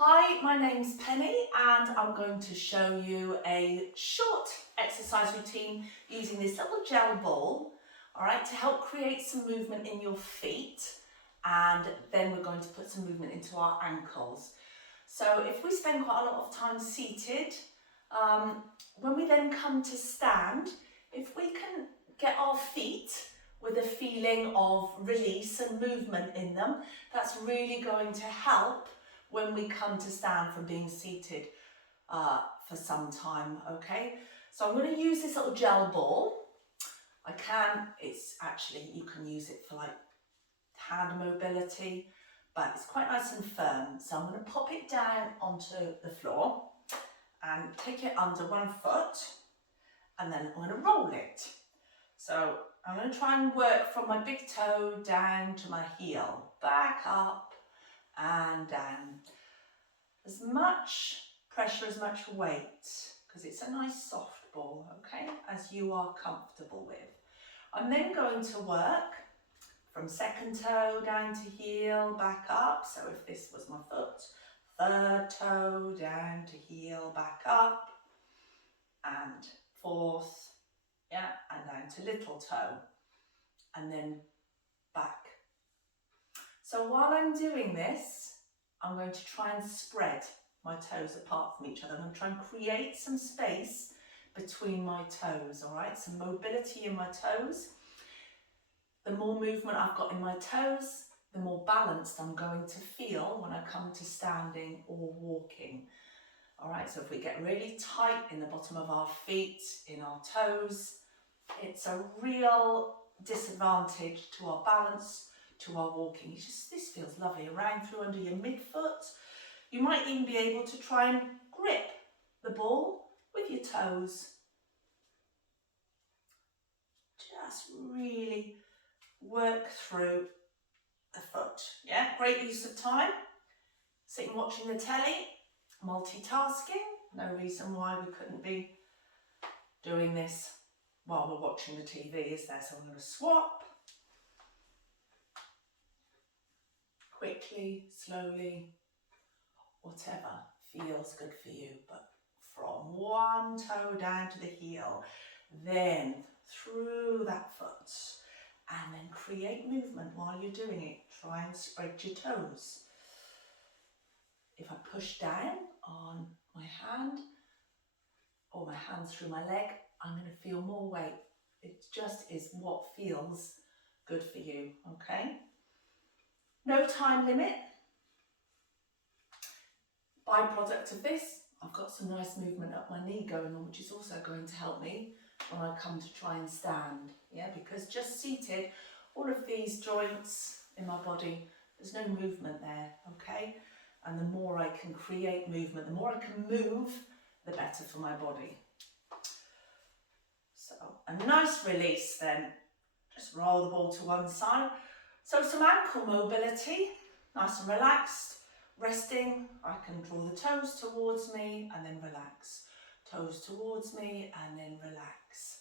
Hi, my name's Penny and I'm going to show you a short exercise routine using this little gel ball, all right, to help create some movement in your feet, and then we're going to put some movement into our ankles. So if we spend quite a lot of time seated, when we then come to stand, if we can get our feet with a feeling of release and movement in them, that's really going to help when we come to stand from being seated for some time, okay? So I'm going to use this little gel ball. It's actually, you can use it for like hand mobility, but it's quite nice and firm. So I'm going to pop it down onto the floor and take it under one foot, and then I'm going to roll it. So I'm going to try and work from my big toe down to my heel, back up and down. As much pressure, as much weight, because it's a nice soft ball, okay, as you are comfortable with. I'm then going to work from second toe down to heel, back up. So if this was my foot, third toe down to heel, back up, and fourth, yeah, and down to little toe, and then back. So while I'm doing this, I'm going to try and spread my toes apart from each other. I'm going to try and create some space between my toes, all right? Some mobility in my toes. The more movement I've got in my toes, the more balanced I'm going to feel when I come to standing or walking. All right, so if we get really tight in the bottom of our feet, in our toes, it's a real disadvantage to our balance, to our walking. This feels lovely, around through under your midfoot. You might even be able to try and grip the ball with your toes. Just really work through the foot. Yeah, great use of time. Sitting watching the telly, multitasking. No reason why we couldn't be doing this while we're watching the TV, is there? So I'm going to swap. Quickly, slowly, whatever feels good for you, but from one toe down to the heel, then through that foot, and then create movement while you're doing it. Try and spread your toes. If I push down on my hand, or my hand through my leg, I'm going to feel more weight. It just is what feels good for you, okay? No time limit. Byproduct of this, I've got some nice movement up my knee going on, which is also going to help me when I come to try and stand. Yeah, because just seated, all of these joints in my body, there's no movement there, okay? And the more I can create movement, the more I can move, the better for my body. So a nice release then. Just roll the ball to one side. So some ankle mobility, nice and relaxed. Resting, I can draw the toes towards me and then relax. Toes towards me and then relax.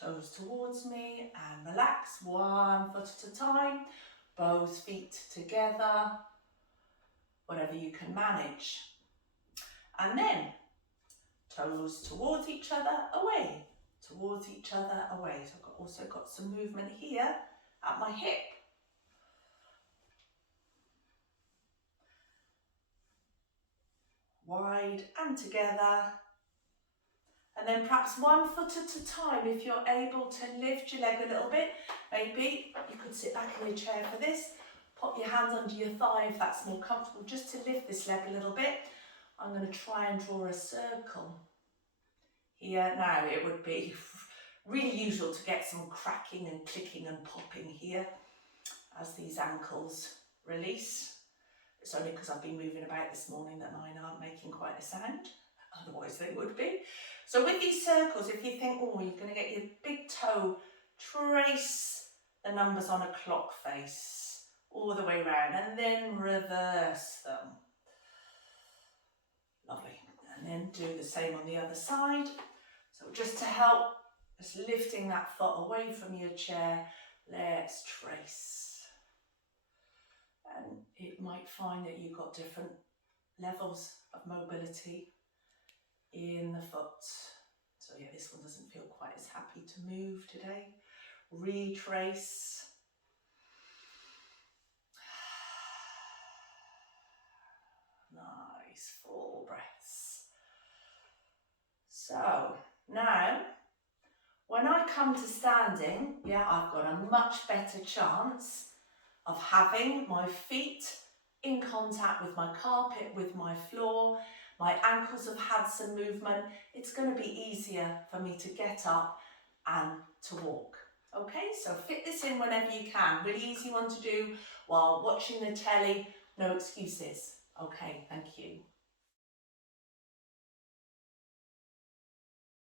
Toes towards me and relax. One foot at a time. Both feet together. Whatever you can manage. And then toes towards each other, away. Towards each other, away. So I've also got some movement here at my hip. Wide and together, and then perhaps one foot at a time. If you're able to lift your leg a little bit, maybe you could sit back in your chair for this, pop your hands under your thigh if that's more comfortable, just to lift this leg a little bit. I'm going to try and draw a circle here. Now it would be really usual to get some cracking and clicking and popping here as these ankles release. It's only because I've been moving about this morning that mine aren't making quite a sound, otherwise they would be. So with these circles, if you think, oh, you're going to get your big toe, trace the numbers on a clock face all the way around and then reverse them. Lovely. And then do the same on the other side. So just to help, just lifting that foot away from your chair, let's trace. And it might find that you've got different levels of mobility in the foot. So yeah, this one doesn't feel quite as happy to move today. Retrace. Nice, full breaths. So now, when I come to standing, yeah, I've got a much better chance of having my feet in contact with my carpet, with my floor. My ankles have had some movement. It's going to be easier for me to get up and to walk. Okay, so fit this in whenever you can. Really easy one to do while watching the telly. No excuses. Okay, thank you.